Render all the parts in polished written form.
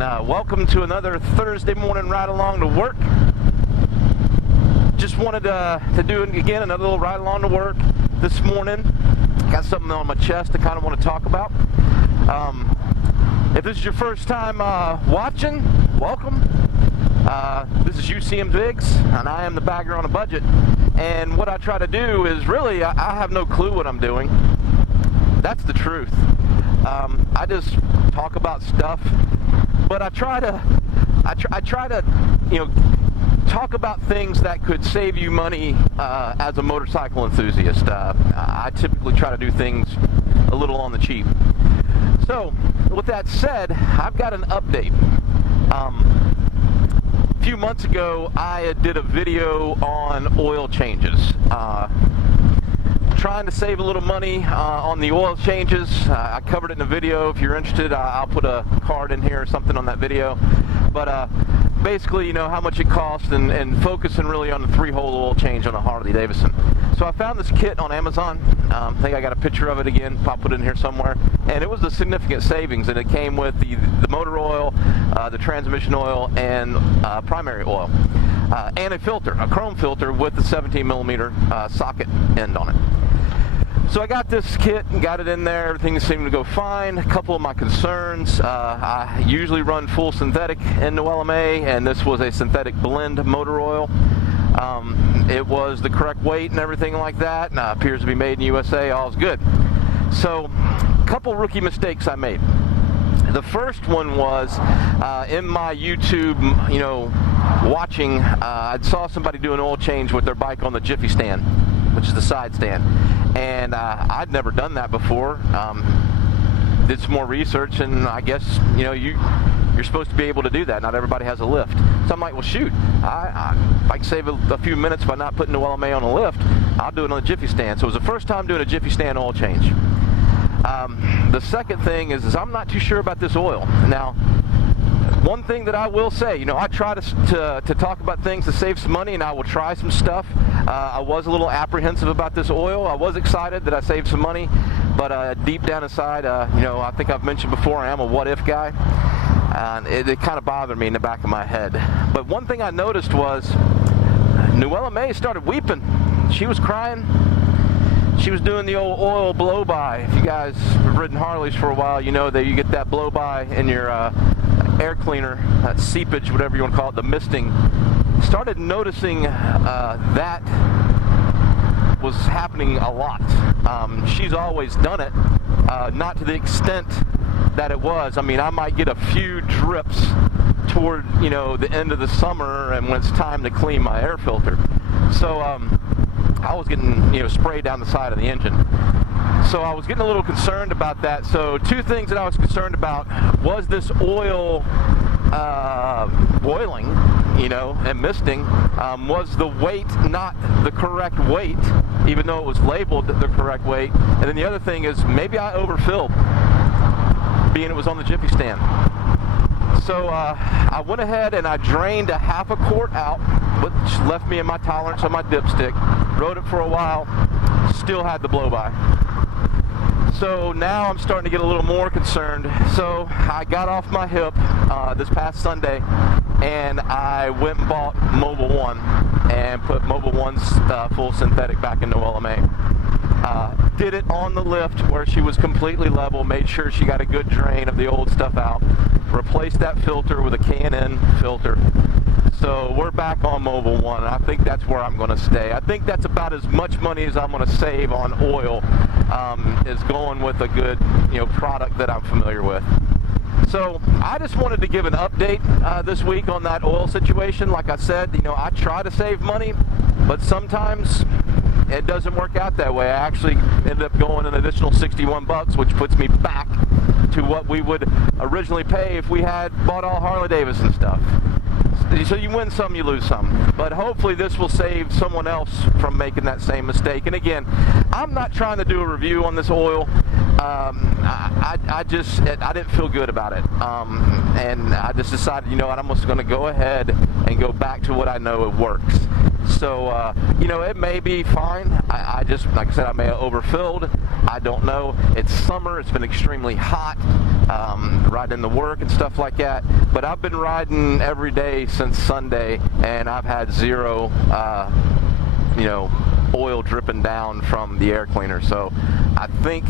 and welcome to another Thursday morning ride along to work. Just wanted to do again another little ride along to work this morning. Got something on my chest I kind of want to talk about. If this is your first time watching, welcome. This is UCM Biggs, and I am the bagger on a budget. And what I try to do is really, I have no clue what I'm doing. That's the truth. I just talk about stuff, but I try to, you know, talk about things that could save you money as a motorcycle enthusiast. I typically try to do things a little on the cheap. So, with that said, I've got an update. A few months ago, I did a video on oil changes. Trying to save a little money on the oil changes. I covered it in a video. If you're interested, I'll put a card in here or something on that video. But basically, you know, how much it costs and focusing really on the 3-hole oil change on a Harley Davidson. So I found this kit on Amazon. I think I got a picture of it again. I'll put it in here somewhere. And it was a significant savings, and it came with the motor oil, the transmission oil, and primary oil. And a filter, a chrome filter with the 17mm socket end on it. So I got this kit and got it in there. Everything seemed to go fine. A couple of my concerns. I usually run full synthetic in Newellahmay, and this was a synthetic blend motor oil. It was the correct weight and everything like that, and appears to be made in USA. All's good. So, a couple rookie mistakes I made. The first one was in my YouTube, you know, watching. I saw somebody do an oil change with their bike on the Jiffy stand, which is the side stand, and I'd never done that before. Did some more research, and I guess, you know, you're supposed to be able to do that. Not everybody has a lift. So I'm like, well, shoot, I can save a few minutes by not putting Newellahmay on a lift. I'll do it on the Jiffy stand. So it was the first time doing a Jiffy stand oil change. The second thing is I'm not too sure about this oil. Now, one thing that I will say, you know, I try to talk about things to save some money, and I will try some stuff. I was a little apprehensive about this oil. I was excited that I saved some money, but deep down inside, you know, I think I've mentioned before, I am a what-if guy. It kind of bothered me in the back of my head. But one thing I noticed was Newellahmay started weeping. She was crying. She was doing the old oil blow-by. If you guys have ridden Harleys for a while, you know that you get that blow-by in your air cleaner, that seepage, whatever you want to call it, the misting. Started noticing that was happening a lot. She's always done it, not to the extent that it was. I mean, I might get a few drips toward, you know, the end of the summer and when it's time to clean my air filter. So I was getting, you know, spray down the side of the engine. So I was getting a little concerned about that. So two things that I was concerned about was this oil boiling, you know, and misting. Was the weight not the correct weight, even though it was labeled the correct weight? And then the other thing is maybe I overfilled, being it was on the Jiffy stand. So I went ahead and I drained a half a quart out, which left me in my tolerance on my dipstick. Rode it for a while, still had the blow-by. So now I'm starting to get a little more concerned. So I got off my hip this past Sunday, and I went and bought Mobil 1 and put Mobil 1's full synthetic back in Newellahmay. Did it on the lift where she was completely level, made sure she got a good drain of the old stuff out, replaced that filter with a K&N filter. So we're back on Mobil 1, and I think that's where I'm going to stay. I think that's about as much money as I'm going to save on oil, is going with a good, you know, product that I'm familiar with. So I just wanted to give an update this week on that oil situation. Like I said, you know, I try to save money, but sometimes it doesn't work out that way. I actually ended up going an additional $61, which puts me back to what we would originally pay if we had bought all Harley Davidson stuff. So you win some, you lose some. But hopefully this will save someone else from making that same mistake. And again, I'm not trying to do a review on this oil. I didn't feel good about it. And I just decided, you know what, I'm just going to go ahead and go back to what I know it works. So, you know, it may be fine. I just, like I said, I may have overfilled. I don't know. It's summer. It's been extremely hot, riding to work and stuff like that. But I've been riding every day since Sunday, and I've had zero, you know, oil dripping down from the air cleaner. So I think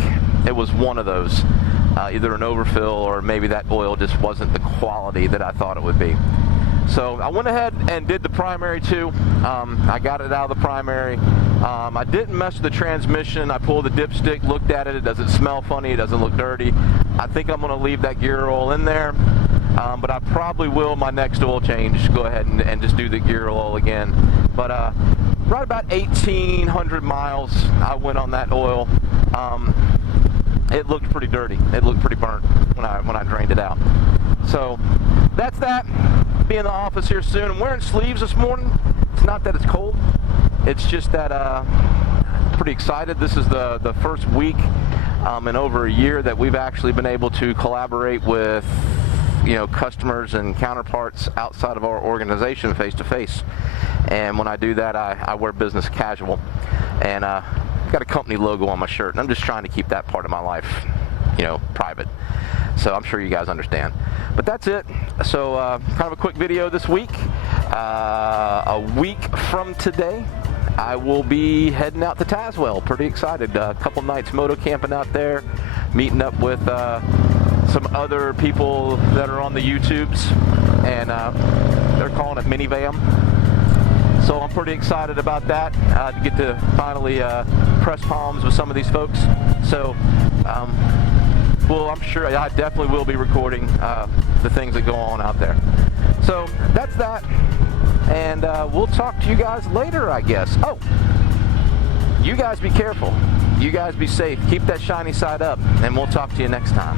it was one of those, either an overfill or maybe that oil just wasn't the quality that I thought it would be. So I went ahead and did the primary too. I got it out of the primary. I didn't mess with the transmission. I pulled the dipstick, looked at it. It doesn't smell funny. It doesn't look dirty. I think I'm going to leave that gear oil in there. But I probably will, my next oil change, go ahead and just do the gear oil again. But right about 1,800 miles I went on that oil. It looked pretty dirty. It looked pretty burnt when I drained it out. So that's that. Be in the office here soon. I'm wearing sleeves this morning. It's not that it's cold. It's just that pretty excited. This is the first week in over a year that we've actually been able to collaborate with, you know, customers and counterparts outside of our organization face to face. And when I do that, I wear business casual, and got a company logo on my shirt, and I'm just trying to keep that part of my life, you know, private. So I'm sure you guys understand. But that's it. So kind of a quick video this week. A week from today, I will be heading out to Tazewell. Pretty excited. A couple nights moto camping out there, meeting up with some other people that are on the YouTubes, and they're calling it minivan. So I'm pretty excited about that, to get to finally press palms with some of these folks. So well, I'm sure I definitely will be recording the things that go on out there. So that's that, and we'll talk to you guys later, I guess. Oh, you guys be careful. You guys be safe. Keep that shiny side up, and we'll talk to you next time.